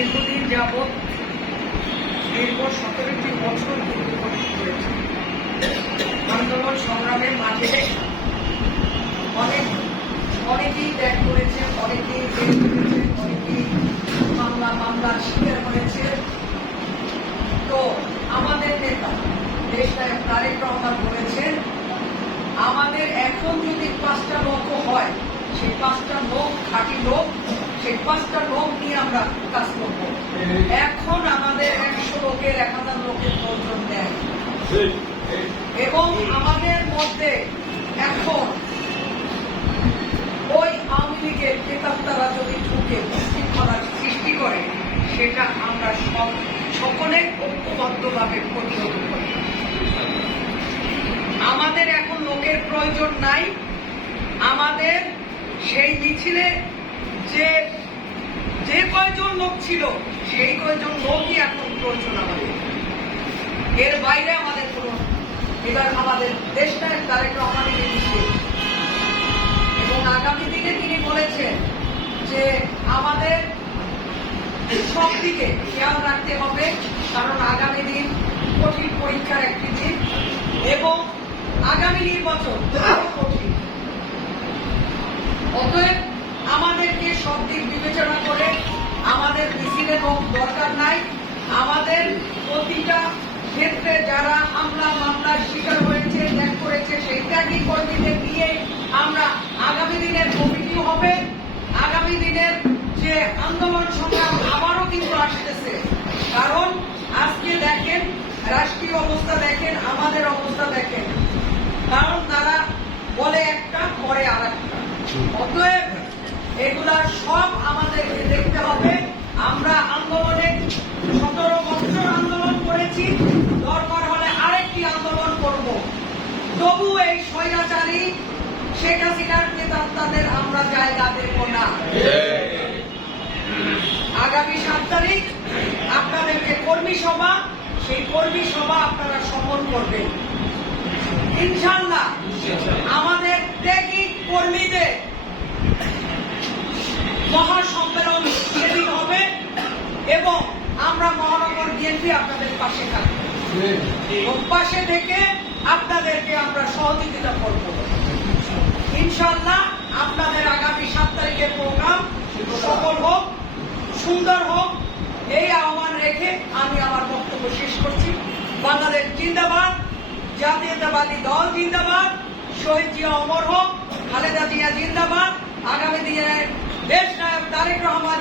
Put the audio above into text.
দীর্ঘদিন যাবৎ দীর্ঘ সতেরোটি বছর করেছি আন্দোলন সংগ্রামের মাঝে অনেক অনেকেই ত্যাগ করেছে, অনেকেই জেল করেছে অনেকেই মামলা মামলার শিকার হয়েছে তো আমাদের নেতা, দেশ নায়ক তারেক রহমান বলেছেন, আমাদের এখন যদি পাঁচটা লোক হয়, সেই পাঁচটা লোক, খাঁটি লোক, সেই পাঁচটা লোক নিয়ে আমরা কাজ করব এখন আমাদের একশো লোকের এক হাজার লোকের প্রয়োজন নেয় এবং আমাদের মধ্যে এখন ওই আওয়ামী লীগের প্রেতাত্মারা যদি ঢুকে বিশৃঙ্খলার সৃষ্টি করে, সেটা আমরা সব সকলে ঐক্যবদ্ধভাবে প্রতিরোধ করি। আমাদের এখন লোকের প্রয়োজন নাই। আমাদের সেই মিছিলে যে যে কয়জন লোক ছিল, সেই কয়জন লোকই এখন প্রয়োজন আমাদের। এর বাইরে আমাদের কোনো এবার আমাদের দেশটা তারেক রহমানের নির্দেশ এবং আগামী দিনে তিনি বলেছেন যে আমাদের সব দিকে খেয়াল রাখতে হবে, কারণ আগামী দিন কঠিন পরীক্ষার একটি দিন এবং আগামী নির্বাচন আরও কঠিন। অতএব আমাদেরকে সব দিক বিবেচনা করে আমাদের মিছিলে লোক দরকার নাই। আমাদের প্রতিটা ক্ষেত্রে যারা হামলা, মামলার শিকার হয়েছে, ত্যাগ করেছে, সেই ত্যাগী কর্মীদের নিয়ে আমরা আগামী দিনের কমিটি হবে। আগামী দিনের যে আন্দোলন সংগ্রাম আবারও কিন্তু আসতেছে। কারণ আজকে দেখেন, রাষ্ট্রীয় অবস্থা দেখেন, আমাদের অবস্থা দেখেন। কারণ তারা বলে একটা করে আর একটা। অতএব এগুলা সব আমাদেরকে দেখতে হবে। আমরা আন্দোলনে সতেরো বছর আন্দোলন করেছি দরকার হলে আরেকটি আন্দোলন করব তবু এই স্বৈরাচারী শেখ হাসিনার নেতাদের আমরা জায়গা দেব না। আগামী সাত তারিখ আপনাদেরকে কর্মী সভা সেই কর্মী সভা আপনারা সফল করবেন। ইনশাল্লাহ আমাদের ত্যাগী কর্মীদের মহাসম্মেলন সেদিন হবে এবং আমরা মহানগর বিএনপি আপনাদের পাশে থাকব। এবং পাশে থেকে আপনাদেরকে আমরা সহযোগিতা করব। ইনশাল্লাহ আপনাদের আগামী সাত তারিখের প্রোগ্রাম সফল হোক, সুন্দর হোক, এই আহ্বান রেখে আমি আমার বক্তব্য শেষ করছি। বাংলাদেশ জিন্দাবাদ, জাতীয়তাবাদী দল জিন্দাবাদ, শহীদ জিয়া অমর হোক, খালেদা জিয়া জিন্দাবাদ, আগামী দিনে দেশ নায়ক তারেক রহমান